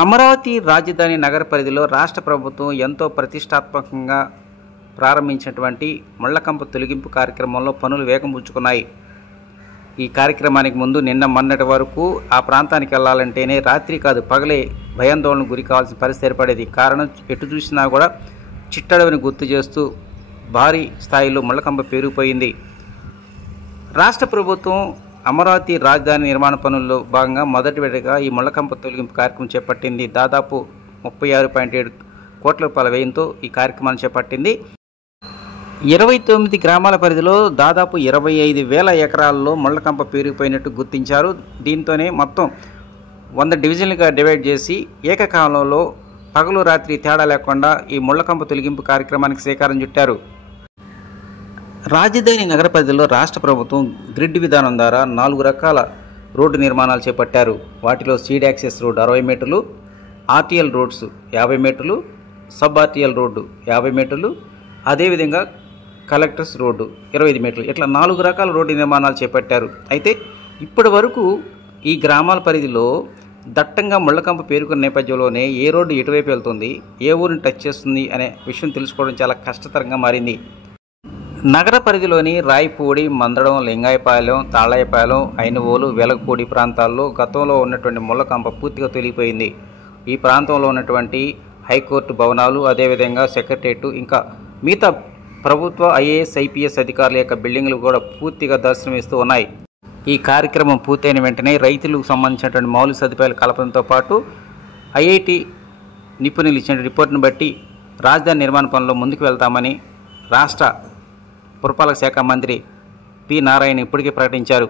అమరావతి రాజధాని నగర పరిధిలో రాష్ట్ర ప్రభుత్వం ఎంతో ప్రతిష్టాత్మకంగా ప్రారంభించినటువంటి ముళ్లకంప తొలగింపు కార్యక్రమంలో పనులు వేగం పుంజుకున్నాయి. ఈ కార్యక్రమానికి ముందు నిన్న మొన్నటి వరకు ఆ ప్రాంతానికి వెళ్లాలంటేనే రాత్రి కాదు పగలే భయాందోళనకు గురి కావాల్సిన పరిస్థితి ఏర్పడేది. కారణం ఎటు చూసినా కూడా చిట్టడవిని గుర్తు చేస్తూ భారీ స్థాయిలో ముళ్లకంప పెరిగిపోయింది. రాష్ట్ర ప్రభుత్వం అమరావతి రాజధాని నిర్మాణ పనుల్లో భాగంగా మొదటి విడతగా ఈ ముళ్లకంప తొలగింపు కార్యక్రమం చేపట్టింది. దాదాపు 36.7 కోట్ల రూపాయల వ్యయంతో ఈ కార్యక్రమాన్ని చేపట్టింది. 29 గ్రామాల పరిధిలో దాదాపు 25,000 ఎకరాల్లో ముళ్లకంప పెరిగిపోయినట్టు గుర్తించారు. దీంతోనే మొత్తం 100 డివిజన్లుగా డివైడ్ చేసి ఏకకాలంలో పగలు రాత్రి తేడా లేకుండా ఈ ముళ్లకంప తొలగింపు కార్యక్రమానికి శ్రీకారం చుట్టారు. రాజధాని నగర పరిధిలో రాష్ట్ర ప్రభుత్వం గ్రిడ్ విధానం ద్వారా 4 రకాల రోడ్డు నిర్మాణాలు చేపట్టారు. వాటిలో సీడ్ యాక్సెస్ రోడ్డు 60 మీటర్లు, ఆర్టీఎల్ రోడ్స్ 50 మీటర్లు, సబ్ ఆర్టీఎల్ రోడ్డు 50 మీటర్లు, అదేవిధంగా కలెక్టర్స్ రోడ్డు 25 మీటర్లు, ఇట్లా 4 రకాల రోడ్డు నిర్మాణాలు చేపట్టారు. అయితే ఇప్పటి వరకు ఈ గ్రామాల పరిధిలో దట్టంగా ముళ్లకంప పేరుకున్న నేపథ్యంలోనే ఏ రోడ్డు ఎటువైపు వెళ్తుంది, ఏ ఊరిని టచ్ చేస్తుంది అనే విషయం తెలుసుకోవడం చాలా కష్టతరంగా మారింది. నగర పరిధిలోని రాయపూడి, మందడం, లింగాయపాలెం, తాళాయపాలెం, ఐనువోలు, వెలగపూడి ప్రాంతాల్లో గతంలో ఉన్నటువంటి ముళ్లకంప పూర్తిగా తొలగిపోయింది. ఈ ప్రాంతంలో ఉన్నటువంటి హైకోర్టు భవనాలు, అదేవిధంగా సెక్రటరేట్, ఇంకా మిగతా ప్రభుత్వ ఐఏఎస్, ఐపీఎస్ అధికారుల యొక్క బిల్డింగ్లు కూడా పూర్తిగా దర్శనమిస్తూ ఉన్నాయి. ఈ కార్యక్రమం పూర్తయిన వెంటనే రైతులకు సంబంధించినటువంటి మౌలిక సదుపాయాల కల్పనతో పాటు ఐఐటి నిపుణులు ఇచ్చిన రిపోర్టును బట్టి రాజధాని నిర్మాణ పనుల్లో ముందుకు వెళ్తామని రాష్ట్ర పురపాలక శాఖ మంత్రి పి. నారాయణ ఇప్పటికే ప్రకటించారు.